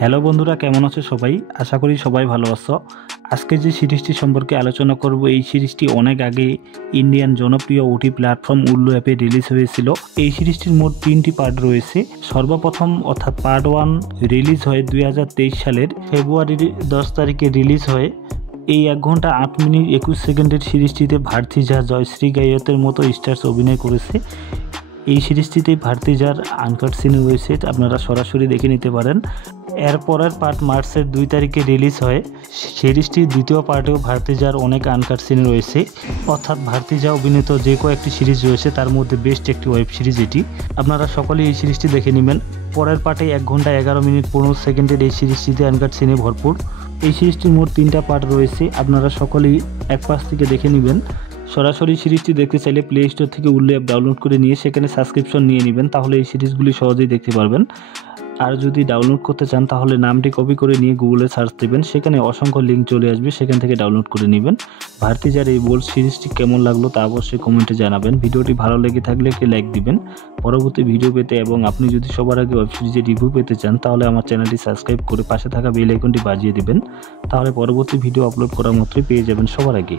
Hello বন্ধুরা, কেমন আছো সবাই? আশা করি সবাই ভালো আছো। আজকে যে সিরিজটি সম্পর্কে আলোচনা করব, এই সিরিজটি অনেক আগে ইন্ডিয়ান জনপ্রিয় ওটি প্ল্যাটফর্ম উল্লু অ্যাপে রিলিজ হয়েছিল। এই সিরিজটির মোট 3টি পার্ট রয়েছে। সর্বপ্রথম অর্থাৎ পার্ট 1 রিলিজ হয় 2023 সালের ফেব্রুয়ারির 10 তারিখে রিলিজ হয়। এই 1 ঘন্টা 8 মিনিট 21 সেকেন্ডের সিরিজটিতে ভারতী ঝা, জয়শ্রী গায়তের মতো স্টার্স অভিনয় করেছে। এই সিরিজটিতে ভারতী ঝার আনকাট সিন রয়েছে, আপনারা সরাসরি দেখে নিতে পারেন। এরপরের পার্ট মার্চের 2 তারিখে রিলিজ হয়। সিরিজটির দ্বিতীয় পার্টেও ভারতী ঝার অনেক আনকাট সিন রয়েছে, অর্থাৎ ভারতী ঝা অভিনীত যে কয়েকটি সিরিজ রয়েছে তার মধ্যে বেস্ট একটি ওয়েব সিরিজ এটি। আপনারা সকলেই এই সিরিজটি দেখে নেবেন। পরের পার্টে 1 ঘন্টা 11 মিনিট 15 সেকেন্ডের এই সিরিজটিতে আনকাট সিনে ভরপুর। এই সিরিজটির মোট 3টা পার্ট রয়েছে, আপনারা সকলেই এক পাশ থেকে দেখে নেবেন। সরাসরি সিরিজটি দেখতে চাইলে প্লে স্টোর থেকে উল্লু অ্যাপ ডাউনলোড করে নিয়ে সেখানে সাবস্ক্রিপশন নিয়ে নেবেন, তাহলে এই সিরিজগুলি সহজেই দেখতে পারবেন। আর যদি ডাউনলোড করতে চান তাহলে নামটি কপি করে নিয়ে গুগলে সার্চ দেবেন, সেখানে অসংখ্য লিঙ্ক চলে আসবে, সেখান থেকে ডাউনলোড করে নেবেন। ভারতী ঝার এই বোল্ড সিরিজটি কেমন লাগলো তা অবশ্যই কমেন্টে জানাবেন। ভিডিওটি ভালো লেগে থাকলে একটি লাইক দিবেন। পরবর্তী ভিডিও পেতে এবং আপনি যদি সবার আগে ওয়েব সিরিজের রিভিউ পেতে চান তাহলে আমার চ্যানেলটি সাবস্ক্রাইব করে পাশে থাকা বেল আইকনটি বাজিয়ে দিবেন, তাহলে পরবর্তী ভিডিও আপলোড করা মাত্রই পেয়ে যাবেন সবার আগে।